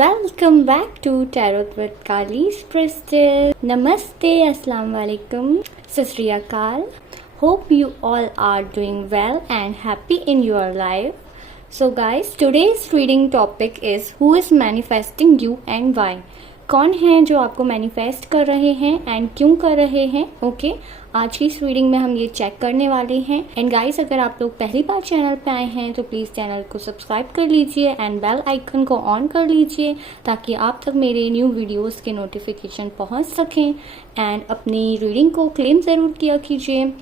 Welcome back to Tarot with Kali's Crystal. Namaste, Assalamu alaikum, Sat Sri Akal. Hope you all are doing well and happy in your life. So guys, today's reading topic is who is manifesting you and why. कौन है जो आपको manifest कर रहे हैं and क्यों कर रहे हैं। ओके आज की इस रीडिंग में हम ये चेक करने वाले हैं। एंड गाइस, अगर आप लोग पहली बार चैनल पे आए हैं तो प्लीज़ चैनल को सब्सक्राइब कर लीजिए एंड बेल आइकन को ऑन कर लीजिए ताकि आप तक मेरे न्यू वीडियोस के नोटिफिकेशन पहुंच सकें। एंड अपनी रीडिंग को क्लेम ज़रूर किया कीजिए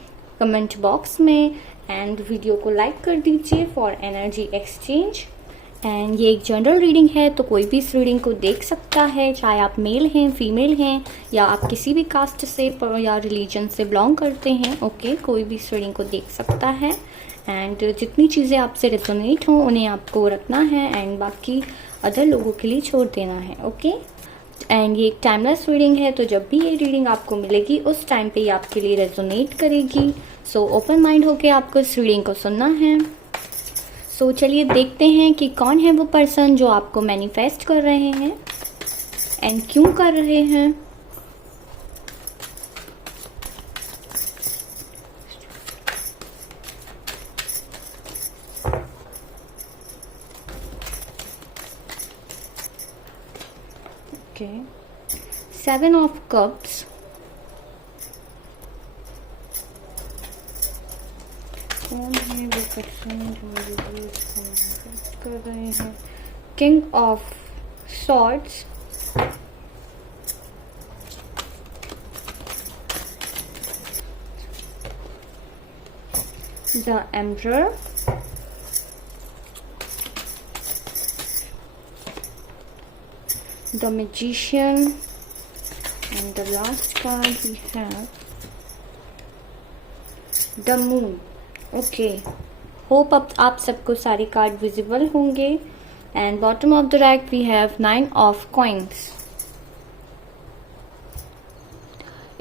कमेंट बॉक्स में एंड वीडियो को लाइक कर दीजिए फॉर एनर्जी एक्सचेंज। एंड ये एक जनरल रीडिंग है तो कोई भी इस रीडिंग को देख सकता है, चाहे आप मेल हैं, फीमेल हैं या आप किसी भी कास्ट से या रिलीजन से बिलोंग करते हैं। ओके कोई भी इस रीडिंग को देख सकता है एंड जितनी चीज़ें आपसे रेजोनेट हों उन्हें आपको रखना है एंड बाकी अदर लोगों के लिए छोड़ देना है। ओके एंड ये एक टाइमलेस रीडिंग है तो जब भी ये रीडिंग आपको मिलेगी उस टाइम पे ये आपके लिए रेजोनेट करेगी। सो ओपन माइंड होके आपको इस रीडिंग को सुनना है। सो चलिए देखते हैं कि कौन है वो पर्सन जो आपको मैनिफेस्ट कर रहे हैं एंड क्यों कर रहे हैं। ओके 7 ऑफ कप्स, कौन है वो पर्सन जो मैनिफेस्ट कर रहे हैं। King of swords, the emperor, the magician and the last card we have the moon. Okay hope अब आप सबको सारे कार्ड विजिबल होंगे। And bottom of the rack we have 9 of coins.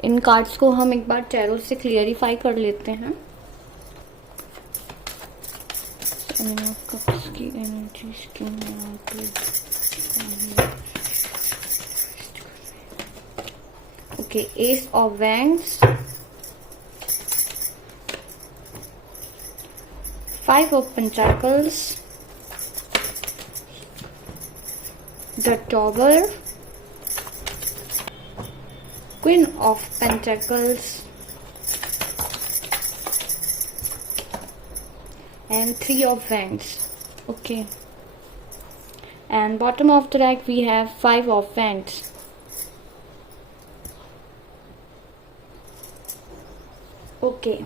इन कार्ड्स को हम एक बार टैरो से क्लियरिफाई कर लेते हैं। कप्स की एनर्जीज क्यों आती। Okay S of wands, 5 of Pentacles, the Tower, Queen of Pentacles and 3 of Wands. Okay, and bottom of the deck we have 5 of Wands. Okay.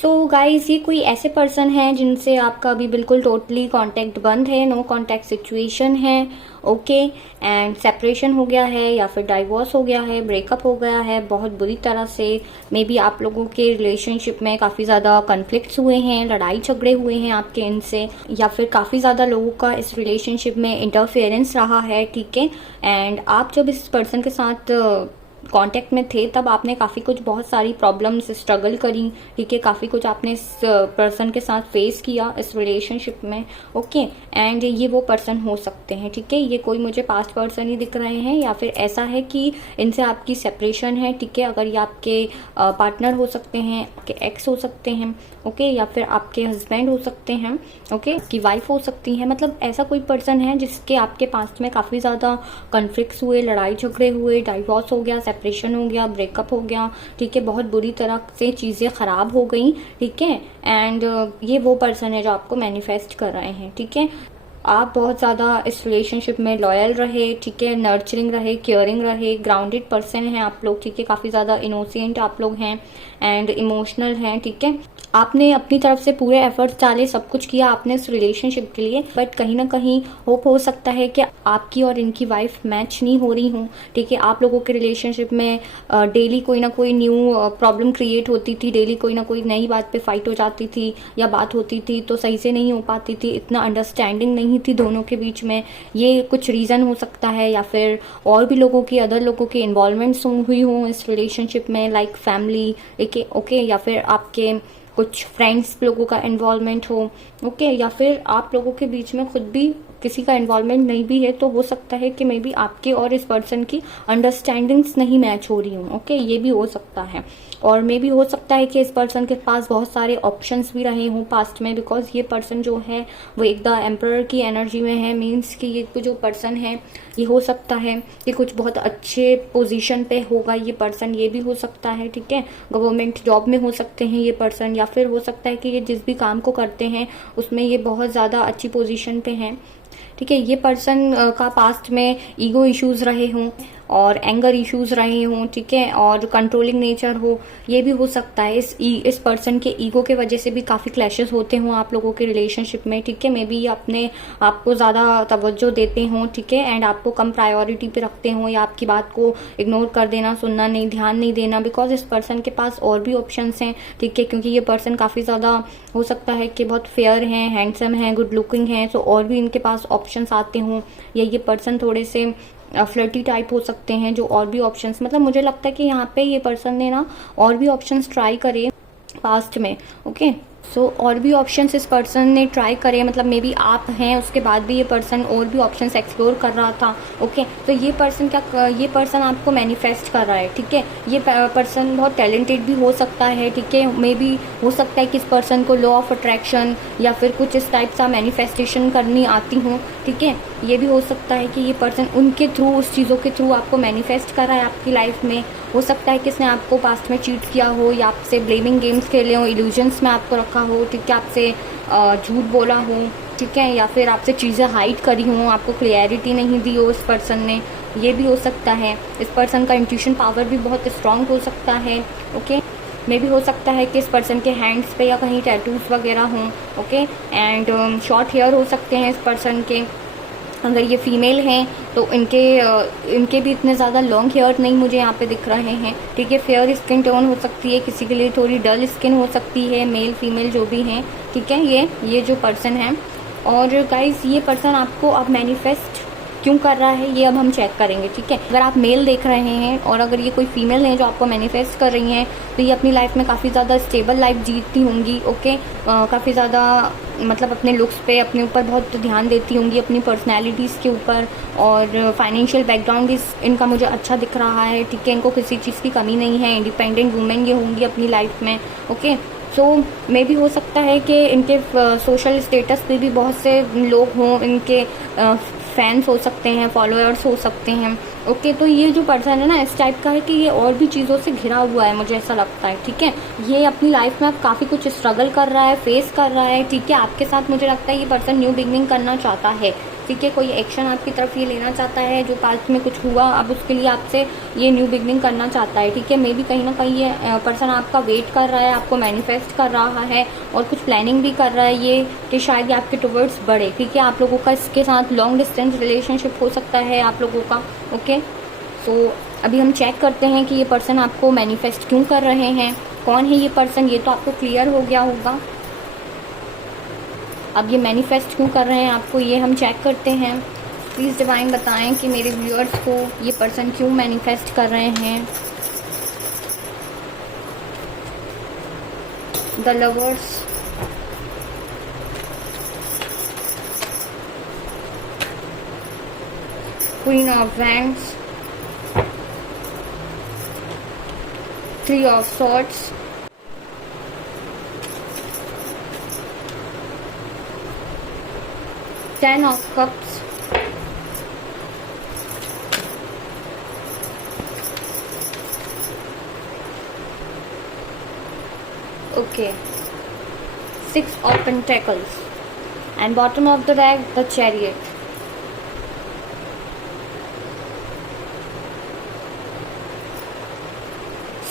So guys ये कोई ऐसे पर्सन हैं जिनसे आपका अभी बिल्कुल टोटली कांटेक्ट बंद है, नो कांटेक्ट सिचुएशन है। ओके एंड सेपरेशन हो गया है या फिर डाइवोर्स हो गया है, ब्रेकअप हो गया है बहुत बुरी तरह से। मे बी आप लोगों के रिलेशनशिप में काफ़ी ज़्यादा कन्फ्लिक्ट्स हुए हैं, लड़ाई झगड़े हुए हैं आपके इनसे, या फिर काफ़ी ज़्यादा लोगों का इस रिलेशनशिप में इंटरफेरेंस रहा है। ठीक है एंड आप जब इस पर्सन के साथ कांटेक्ट में थे तब आपने काफ़ी कुछ बहुत सारी प्रॉब्लम्स स्ट्रगल करी। ठीक है काफ़ी कुछ आपने इस पर्सन के साथ फेस किया इस रिलेशनशिप में। ओके एंड ये वो पर्सन हो सकते हैं। ठीक है ये कोई मुझे पास्ट पर्सन ही दिख रहे हैं या फिर ऐसा है कि इनसे आपकी सेपरेशन है। ठीक है अगर ये आपके पार्टनर हो सकते हैं, आपके एक्स हो सकते हैं। ओके या फिर आपके हस्बैंड हो सकते हैं। ओके की वाइफ हो सकती है। मतलब ऐसा कोई पर्सन है जिसके आपके पास्ट में काफ़ी ज़्यादा कन्फ्लिक्ट्स हुए, लड़ाई झगड़े हुए, डाइवोर्स हो गया, सेपरेशन हो गया, ब्रेकअप हो गया। ठीक है बहुत बुरी तरह से चीज़ें ख़राब हो गई। ठीक है एंड ये वो पर्सन है जो आपको मैनिफेस्ट कर रहे हैं। ठीक है आप बहुत ज़्यादा इस रिलेशनशिप में लॉयल रहे। ठीक है नर्चरिंग रहे, केयरिंग रहे, ग्राउंडेड पर्सन हैं आप लोग। ठीक है काफ़ी ज़्यादा इनोसेंट आप लोग हैं एंड इमोशनल हैं। ठीक है आपने अपनी तरफ से पूरे एफर्ट्स डाले, सब कुछ किया आपने इस रिलेशनशिप के लिए, बट कहीं ना कहीं होप हो सकता है कि आपकी और इनकी वाइफ मैच नहीं हो रही हूँ। ठीक है आप लोगों के रिलेशनशिप में डेली कोई ना कोई न्यू प्रॉब्लम क्रिएट होती थी, डेली कोई ना कोई नई बात पे फाइट हो जाती थी या बात होती थी तो सही से नहीं हो पाती थी, इतना अंडरस्टैंडिंग नहीं थी दोनों के बीच में। ये कुछ रीज़न हो सकता है या फिर और भी लोगों की, अदर लोगों की इन्वॉल्वमेंट्स हुई हों इस रिलेशनशिप में, लाइक फैमिली। ओके या फिर आपके कुछ फ्रेंड्स लोगों का इन्वॉल्वमेंट हो, ओके, या फिर आप लोगों के बीच में खुद भी किसी का इन्वॉल्वमेंट नहीं भी है, तो हो सकता है कि मे बी आपके और इस पर्सन की अंडरस्टैंडिंग्स नहीं मैच हो रही हूँ, ओके, ये भी हो सकता है। और मे भी हो सकता है कि इस पर्सन के पास बहुत सारे ऑप्शंस भी रहे हों पास्ट में, बिकॉज ये पर्सन जो है वो एक द एम्परर की एनर्जी में है। मीन्स कि ये जो पर्सन है ये हो सकता है कि कुछ बहुत अच्छे पोजीशन पे होगा ये पर्सन, ये भी हो सकता है, ठीक है। गवर्नमेंट जॉब में हो सकते हैं ये पर्सन, या फिर हो सकता है कि ये जिस भी काम को करते हैं उसमें ये बहुत ज़्यादा अच्छी पोजीशन पे हैं, ठीक है। ये पर्सन का पास्ट में ईगो इश्यूज रहे हों और एंगर इश्यूज रहे हों, ठीक है, और कंट्रोलिंग नेचर हो, ये भी हो सकता है। इस पर्सन के ईगो के वजह से भी काफ़ी क्लैशेस होते हों आप लोगों के रिलेशनशिप में, ठीक है। मे बी ये अपने आपको ज़्यादा तवज्जो देते हों, ठीक है, एंड आपको कम प्रायोरिटी पे रखते हों, या आपकी बात को इग्नोर कर देना, सुनना नहीं, ध्यान नहीं देना, बिकॉज इस पर्सन के पास और भी ऑप्शंस हैं, ठीक है, क्योंकि ये पर्सन काफ़ी ज़्यादा हो सकता है कि बहुत फेयर हैं, हैंडसम हैं, गुड लुकिंग हैं, तो और भी इनके पास ऑप्शंस आते हों, या ये पर्सन थोड़े से फ्लर्टी टाइप हो सकते हैं, जो और भी ऑप्शंस, मतलब मुझे लगता है कि यहाँ पे ये पर्सन ने ना और भी ऑप्शंस ट्राई करे पास्ट में, ओके। सो और भी ऑप्शंस इस पर्सन ने ट्राई करे, मतलब मे बी आप हैं उसके बाद भी ये पर्सन और भी ऑप्शंस एक्सप्लोर कर रहा था, ओके। तो ये पर्सन आपको मैनिफेस्ट कर रहा है, ठीक है। ये पर्सन बहुत टैलेंटेड भी हो सकता है, ठीक है। मे बी हो सकता है कि इस पर्सन को लॉ ऑफ अट्रैक्शन या फिर कुछ इस टाइप सा मैनिफेस्टेशन करनी आती हो, ठीक है। ये भी हो सकता है कि ये पर्सन उनके थ्रू, उस चीज़ों के थ्रू आपको मैनिफेस्ट कर रहा है आपकी लाइफ में। हो सकता है कि इसने आपको पास्ट में चीट किया हो, या आपसे ब्लेमिंग गेम्स खेले हो, इल्यूजन्स में आपको रखा हो, ठीक है, आपसे झूठ बोला हो, ठीक है, या फिर आपसे चीज़ें हाइड करी हों, आपको क्लियरिटी नहीं दी हो इस पर्सन ने, ये भी हो सकता है। इस पर्सन का इंट्यूशन पावर भी बहुत स्ट्रांग हो सकता है, ओके। मे भी हो सकता है कि इस पर्सन के हैंड्स पे या कहीं टैटूज वगैरह हों, ओके, एंड शॉर्ट हेयर हो सकते हैं इस पर्सन के। अगर ये फीमेल हैं तो इनके भी इतने ज़्यादा लॉन्ग हेयर नहीं मुझे यहाँ पे दिख रहे हैं, ठीक है। फेयर स्किन टोन हो सकती है, किसी के लिए थोड़ी डल स्किन हो सकती है, मेल फीमेल जो भी हैं, ठीक है। ये जो पर्सन है, और गाइज ये पर्सन आपको अब मैनिफेस्ट क्यों कर रहा है ये अब हम चेक करेंगे, ठीक है। अगर आप मेल देख रहे हैं और अगर ये कोई फीमेल है जो आपको मैनिफेस्ट कर रही हैं, तो ये अपनी लाइफ में काफ़ी ज़्यादा स्टेबल लाइफ जीती होंगी, ओके। काफ़ी ज़्यादा मतलब अपने लुक्स पे, अपने ऊपर बहुत ध्यान देती होंगी, अपनी पर्सनैलिटीज़ के ऊपर, और फाइनेंशियल बैकग्राउंड इनका मुझे अच्छा दिख रहा है, ठीक है। इनको किसी चीज़ की कमी नहीं है, इंडिपेंडेंट वुमेन ये होंगी अपनी लाइफ में, ओके। सो मे भी हो सकता है कि इनके सोशल स्टेटस पे भी बहुत से लोग हों, इनके फैंस हो सकते हैं, फॉलोअर्स हो सकते हैं, ओके। तो ये जो पर्सन है ना इस टाइप का है कि ये और भी चीज़ों से घिरा हुआ है, मुझे ऐसा लगता है, ठीक है। ये अपनी लाइफ में अब काफ़ी कुछ स्ट्रगल कर रहा है, फेस कर रहा है, ठीक है। आपके साथ मुझे लगता है ये पर्सन न्यू बिगनिंग करना चाहता है, ठीक है। कोई एक्शन आपकी तरफ ये लेना चाहता है, जो पास्ट में कुछ हुआ अब उसके लिए आपसे ये न्यू बिगनिंग करना चाहता है, ठीक है। मे बी कहीं ना कहीं ये पर्सन आपका वेट कर रहा है, आपको मैनिफेस्ट कर रहा है, और कुछ प्लानिंग भी कर रहा है ये कि शायद ये आपके टुवर्ड्स बढ़े, ठीक है। आप लोगों का इसके साथ लॉन्ग डिस्टेंस रिलेशनशिप हो सकता है आप लोगों का, ओके। सो अभी हम चेक करते हैं कि ये पर्सन आपको मैनिफेस्ट क्यों कर रहे हैं, कौन है ये पर्सन, ये तो आपको क्लियर हो गया होगा। अब ये मैनिफेस्ट क्यों कर रहे हैं आपको, ये हम चेक करते हैं। प्लीज़ डिवाइन बताएं कि मेरे व्यूअर्स को ये पर्सन क्यों मैनिफेस्ट कर रहे हैं। The lovers, queen of wands, three of swords, ten of cups, okay, six of pentacles, and bottom of the deck the chariot.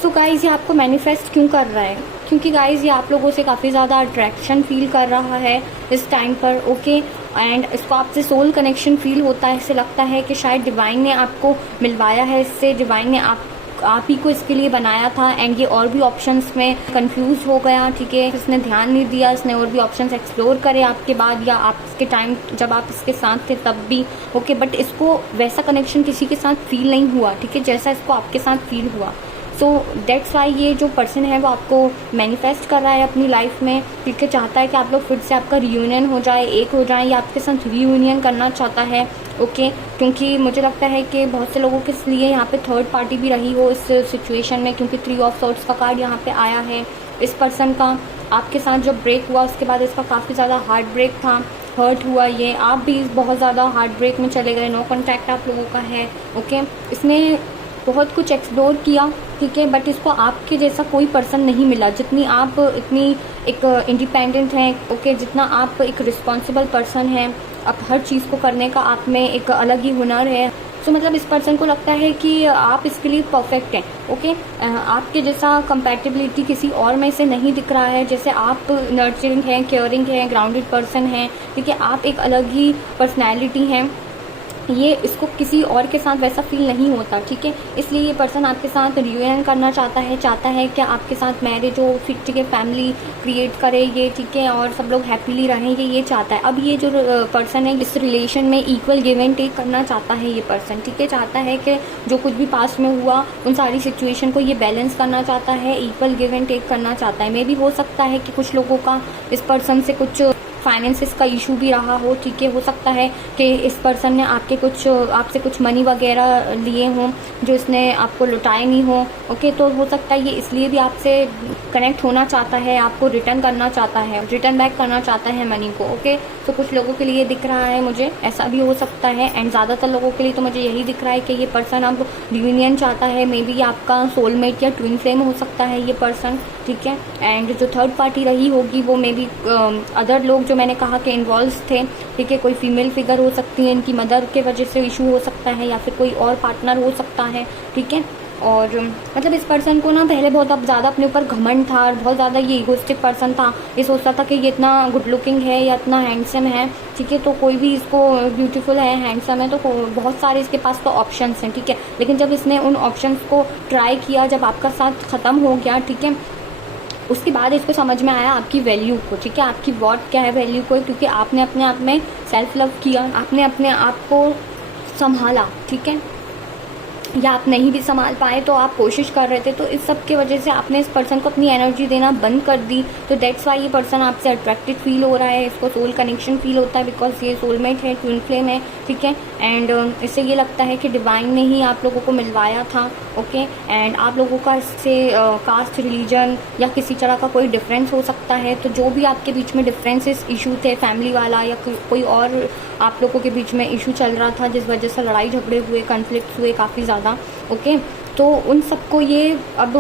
So guys ये आपको मैनिफेस्ट क्यों कर रहा है, क्योंकि गाइज ये आप लोगों से काफ़ी ज़्यादा अट्रैक्शन फील कर रहा है इस टाइम पर, ओके। एंड इसको आपसे सोल कनेक्शन फील होता है, इससे लगता है कि शायद डिवाइन ने आपको मिलवाया है इससे, डिवाइन ने आप ही को इसके लिए बनाया था, एंड ये और भी ऑप्शंस में कंफ्यूज हो गया, ठीक है। इसने ध्यान नहीं दिया, इसने और भी ऑप्शंस एक्सप्लोर करे आपके बाद, या आपके टाइम जब आप इसके साथ थे तब भी, ओके। बट इसको वैसा कनेक्शन किसी के साथ फील नहीं हुआ, ठीक है, जैसा इसको आपके साथ फील हुआ। सो दैट्स वाई ये जो पर्सन है वो आपको मैनिफेस्ट कर रहा है अपनी लाइफ में, ठीक है, चाहता है कि आप लोग फिर से आपका रियूनियन हो जाए, एक हो जाए, या आपके साथ रियूनियन करना चाहता है, ओके। क्योंकि मुझे लगता है कि बहुत से लोगों के लिए यहाँ पे थर्ड पार्टी भी रही हो इस सिचुएशन में, क्योंकि 3 ऑफ सॉर्ड्स का कार्ड यहाँ पे आया है। इस पर्सन का आपके साथ जब ब्रेक हुआ उसके बाद इसका काफ़ी ज़्यादा हार्ट ब्रेक था, हर्ट हुआ ये, आप भी बहुत ज़्यादा हार्ट ब्रेक में चले गए, नो कॉन्टैक्ट आप लोगों का है, ओके। इसने बहुत कुछ एक्सप्लोर किया, ठीक है, बट इसको आपके जैसा कोई पर्सन नहीं मिला, जितनी आप इतनी एक इंडिपेंडेंट हैं, ओके, जितना आप एक रिस्पॉन्सिबल पर्सन हैं, अब हर चीज़ को करने का आप में एक अलग ही हुनर है। सो मतलब इस पर्सन को लगता है कि आप इसके लिए परफेक्ट हैं, ओके। आपके जैसा कंपैटिबिलिटी किसी और में से नहीं दिख रहा है, जैसे आप नर्चरिंग हैं, केयरिंग हैं, ग्राउंडेड पर्सन हैं, ठीक है, आप एक अलग ही पर्सनैलिटी हैं, ये इसको किसी और के साथ वैसा फील नहीं होता, ठीक है। इसलिए ये पर्सन आपके साथ रियूनियन करना चाहता है कि आपके साथ मैरिज हो, फिर ठीक है, फैमिली क्रिएट करे ये, ठीक है, और सब लोग हैप्पीली रहें, ये चाहता है। अब ये जो पर्सन है इस रिलेशन में इक्वल गिव एंड टेक करना चाहता है ये पर्सन, ठीक है, चाहता है कि जो कुछ भी पास्ट में हुआ उन सारी सिचुएशन को ये बैलेंस करना चाहता है, इक्वल गिव एंड टेक करना चाहता है। मे भी हो सकता है कि कुछ लोगों का इस पर्सन से कुछ फाइनेंसिस का इशू भी रहा हो, ठीक है, हो सकता है कि इस पर्सन ने आपसे कुछ मनी वगैरह लिए हों जो इसने आपको लुटाए नहीं हो, ओके। तो हो सकता है ये इसलिए भी आपसे कनेक्ट होना चाहता है, आपको रिटर्न करना चाहता है, रिटर्न बैक करना चाहता है मनी को, ओके। तो कुछ लोगों के लिए दिख रहा है मुझे, ऐसा भी हो सकता है, एंड ज़्यादातर लोगों के लिए तो मुझे यही दिख रहा है कि ये पर्सन अब रियूनियन चाहता है। मे बी आपका सोलमेट या ट्विन फ्लेम हो सकता है ये पर्सन, ठीक है। एंड जो थर्ड पार्टी रही होगी वो मे बी अदर लोग जो मैंने कहा कि इन्वॉल्व थे, ठीक है, कोई फीमेल फिगर हो सकती है, इनकी मदर के वजह से इशू हो सकता है, या फिर कोई और पार्टनर हो सकता है, ठीक है। और मतलब इस पर्सन को ना पहले बहुत अब ज़्यादा अपने ऊपर घमंड था और बहुत ज़्यादा ये इगोस्टिक पर्सन था, ये सोचता था कि ये इतना गुड लुकिंग है या इतना हैंडसम है, ठीक है, तो कोई भी इसको ब्यूटीफुल है, हैंडसम है, तो बहुत सारे इसके पास तो ऑप्शंस हैं, ठीक है। लेकिन जब इसने उन ऑप्शंस को ट्राई किया, जब आपका साथ ख़त्म हो गया, ठीक है, उसके बाद इसको समझ में आया आपकी वैल्यू को, ठीक है, आपकी वॉट क्या है वैल्यू को, क्योंकि आपने अपने आप में सेल्फ लव किया, आपने अपने आप को संभाला, ठीक है, या आप नहीं भी संभाल पाए तो आप कोशिश कर रहे थे, तो इस सब की वजह से आपने इस पर्सन को अपनी एनर्जी देना बंद कर दी। तो दैट्स वाई ये पर्सन आपसे अट्रैक्टेड फील हो रहा है, इसको सोल कनेक्शन फील होता है, बिकॉज ये सोलमेट है, ट्विन फ्लेम है, ठीक है। एंड इससे ये लगता है कि डिवाइन ने ही आप लोगों को मिलवाया था, ओके। एंड आप लोगों का इससे कास्ट, रिलीजन या किसी तरह का कोई डिफरेंस हो सकता है, तो जो भी आपके बीच में डिफरेंसेस इशू थे, फैमिली वाला या कोई और आप लोगों के बीच में इशू चल रहा था जिस वजह से लड़ाई झगड़े हुए, कन्फ्लिक्ट्स हुए काफ़ी ज़्यादा, ओके। तो उन सबको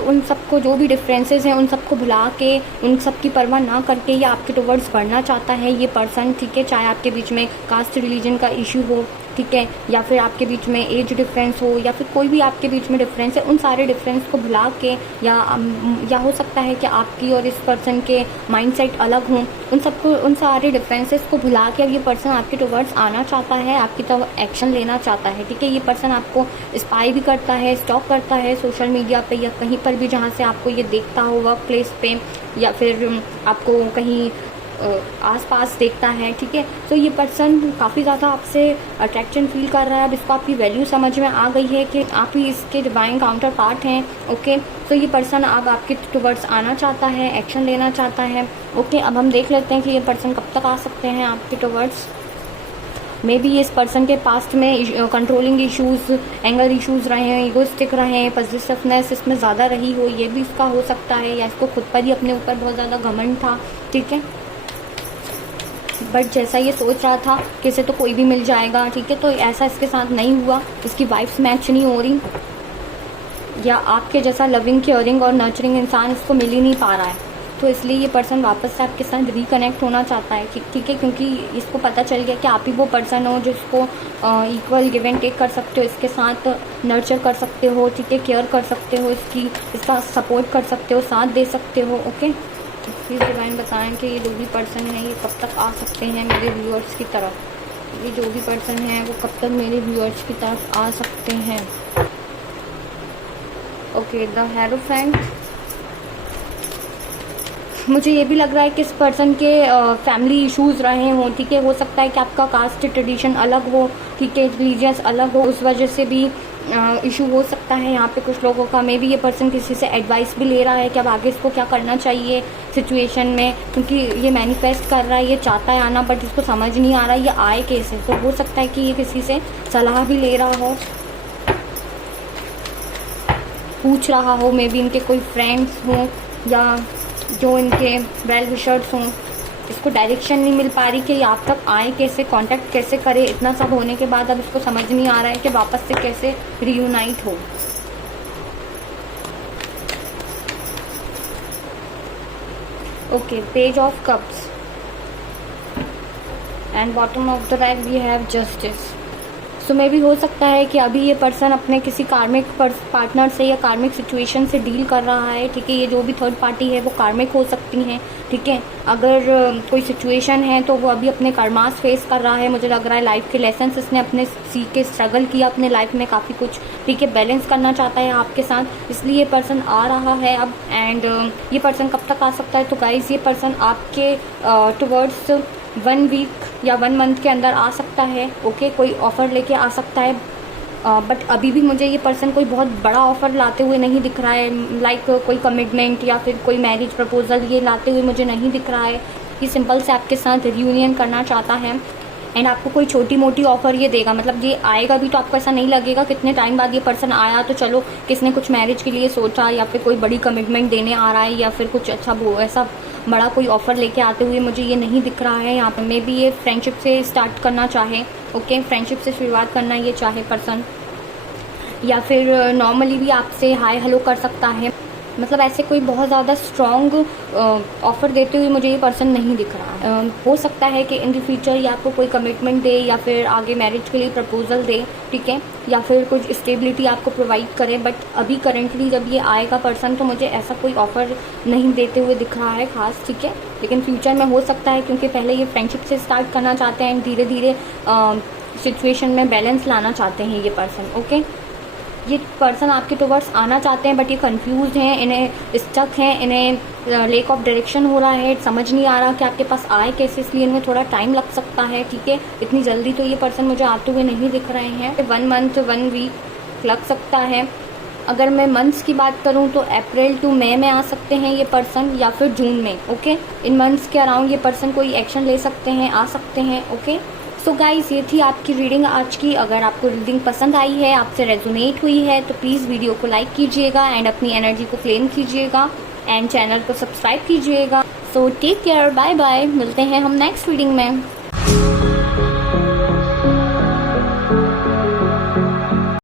उन सबको जो भी डिफरेंसेस हैं उन सबको भुला के, उन सब की परवाह ना करके ये आपके टुवर्ड्स बढ़ना चाहता है ये पर्सन, ठीक है। चाहे आपके बीच में कास्ट रिलीजन का इशू हो, ठीक है, या फिर आपके बीच में एज डिफरेंस हो, या फिर कोई भी आपके बीच में डिफरेंस है, उन सारे डिफरेंस को भुला के, या हो सकता है कि आपकी और इस पर्सन के माइंडसेट अलग हों, उन सारे डिफरेंसेस को भुला के अब ये पर्सन आपके टुवर्ड्स आना चाहता है, आपकी तरफ एक्शन लेना चाहता है, ठीक है। ये पर्सन आपको स्पाई भी करता है, स्टॉक करता है सोशल मीडिया पे या कहीं पर भी जहाँ से आपको ये देखता हो, वर्क प्लेस पे, या फिर आपको कहीं आसपास देखता है, ठीक है। तो ये पर्सन काफ़ी ज़्यादा आपसे अट्रैक्शन फील कर रहा है। अब इसको आपकी वैल्यू समझ में आ गई है कि आप ही इसके डिवाइन काउंटर पार्ट हैं, ओके। तो ये पर्सन अब आपके टुवर्ड्स आना चाहता है, एक्शन लेना चाहता है, ओके। अब हम देख लेते हैं कि ये पर्सन कब तक आ सकते हैं आपके टुवर्ड्स। मे बी इस पर्सन के पास्ट में कंट्रोलिंग इश्यूज़, एंगर इश्यूज़ रहे हैं, ईगोस्टिक रहे हैं, पॉजिटिवनेस इसमें ज़्यादा रही हो, ये भी इसका हो सकता है, या इसको खुद पर ही अपने ऊपर बहुत ज़्यादा घमंड था, ठीक है। बट जैसा ये सोच रहा था कि इसे तो कोई भी मिल जाएगा, ठीक है, तो ऐसा इसके साथ नहीं हुआ, इसकी वाइब्स मैच नहीं हो रही, या आपके जैसा लविंग, केयरिंग और नर्चरिंग इंसान इसको मिल ही नहीं पा रहा है। तो इसलिए ये पर्सन वापस से आपके साथ रिकनेक्ट होना चाहता है, ठीक है, क्योंकि इसको पता चल गया कि आप ही वो पर्सन हो जिसको इक्वल गिव एंड टेक कर सकते हो, इसके साथ नर्चर कर सकते हो, ठीक है, केयर कर सकते हो, इसका सपोर्ट कर सकते हो, साथ दे सकते हो, ओके। प्लीज़ डिवाइन बताएं कि ये जो भी पर्सन है ये कब तक आ सकते हैं मेरे व्यूअर्स की तरफ, ये जो भी पर्सन है वो कब तक मेरे व्यूअर्स की तरफ आ सकते हैं। Okay, the hierophant. मुझे ये भी लग रहा है कि इस पर्सन के फैमिली इश्यूज़ रहे हों, ठीक है, हो सकता है कि आपका कास्ट ट्रेडिशन अलग हो, ठीक है, रिलीजियस अलग हो, उस वजह से भी इशू हो सकता है यहाँ पे कुछ लोगों का। मे बी ये पर्सन किसी से एडवाइस भी ले रहा है कि अब आगे इसको क्या करना चाहिए सिचुएशन में, क्योंकि ये मैनिफेस्ट कर रहा है, ये चाहता है आना, बट इसको समझ नहीं आ रहा है ये आए कैसे। तो हो सकता है कि ये किसी से सलाह भी ले रहा हो, पूछ रहा हो, मे बी इनके कोई फ्रेंड्स हों या जो इनके वेल विशर्स हों। इसको डायरेक्शन नहीं मिल पा रही कि ये आप तक आए कैसे, कांटेक्ट कैसे करे। इतना सब होने के बाद अब इसको समझ नहीं आ रहा है कि वापस से कैसे रियूनाइट हो। Okay, page of cups and bottom of the deck we have justice. So मे भी हो सकता है कि अभी ये पर्सन अपने किसी कार्मिक पार्टनर से या कार्मिक सिचुएशन से डील कर रहा है, ठीक है। ये जो भी थर्ड पार्टी है वो कार्मिक हो सकती हैं, ठीक है। अगर कोई सिचुएशन है तो वो अभी अपने कर्मास फेस कर रहा है। मुझे लग रहा है लाइफ के लेसन्स इसने अपने सीख के स्ट्रगल किया अपने लाइफ में काफ़ी कुछ, ठीक है। बैलेंस करना चाहता है आपके साथ, इसलिए ये पर्सन आ रहा है अब। एंड ये पर्सन कब तक आ सकता है, तो गाइस ये पर्सन आपके टुवर्ड्स 1 वीक या 1 मंथ के अंदर आ सकता है, ओके। कोई ऑफ़र लेके आ सकता है, बट अभी भी मुझे ये पर्सन कोई बहुत बड़ा ऑफ़र लाते हुए नहीं दिख रहा है। लाइक कोई कमिटमेंट या फिर कोई मैरिज प्रपोजल ये लाते हुए मुझे नहीं दिख रहा है। ये सिंपल से आपके साथ रियूनियन करना चाहता है एंड आपको कोई छोटी मोटी ऑफ़र ये देगा। मतलब ये आएगा भी तो आपको ऐसा नहीं लगेगा कितने टाइम बाद ये पर्सन आया तो चलो किसने कुछ मैरिज के लिए सोचा या फिर कोई बड़ी कमिटमेंट देने आ रहा है या फिर कुछ अच्छा ऐसा बड़ा कोई ऑफ़र लेके आते हुए मुझे ये नहीं दिख रहा है यहाँ पे। मे बी ये फ्रेंडशिप से स्टार्ट करना चाहे, ओके। फ्रेंडशिप से शुरुआत करना ये चाहे पर्सन, या फिर नॉर्मली भी आपसे हाय हेलो कर सकता है। मतलब ऐसे कोई बहुत ज़्यादा स्ट्रॉन्ग ऑफ़र देते हुए मुझे ये पर्सन नहीं दिख रहा है। हो सकता है कि इन द फ्यूचर या आपको कोई कमिटमेंट दे या फिर आगे मैरिज के लिए प्रपोजल दे, ठीक है, या फिर कुछ स्टेबिलिटी आपको प्रोवाइड करे। बट अभी करेंटली जब ये आएगा पर्सन तो मुझे ऐसा कोई ऑफ़र नहीं देते हुए दिख रहा है खास, ठीक है। लेकिन फ्यूचर में हो सकता है, क्योंकि पहले ये फ्रेंडशिप से स्टार्ट करना चाहते हैं एंड धीरे धीरे सिचुएशन में बैलेंस लाना चाहते हैं ये पर्सन, ओके। ये पर्सन आपके टुवर्ड्स आना चाहते हैं बट ये कंफ्यूज हैं, इन्हें स्टक हैं, इन्हें लेक ऑफ डायरेक्शन हो रहा है, समझ नहीं आ रहा कि आपके पास आए कैसे, इसलिए इनमें थोड़ा टाइम लग सकता है, ठीक है। इतनी जल्दी तो ये पर्सन मुझे आते हुए नहीं दिख रहे हैं। 1 मंथ 1 वीक लग सकता है। अगर मैं मंथ्स की बात करूं तो अप्रैल टू मई में आ सकते हैं ये पर्सन, या फिर जून में, ओके। इन मंथ्स के अराउंड ये पर्सन कोई एक्शन ले सकते हैं, आ सकते हैं, ओके। सो गाइस, ये थी आपकी रीडिंग आज की। अगर आपको रीडिंग पसंद आई है, आपसे रेजोनेट हुई है, तो प्लीज़ वीडियो को लाइक कीजिएगा एंड अपनी एनर्जी को क्लेम कीजिएगा एंड चैनल को सब्सक्राइब कीजिएगा। So take care, bye bye, मिलते हैं हम नेक्स्ट रीडिंग में।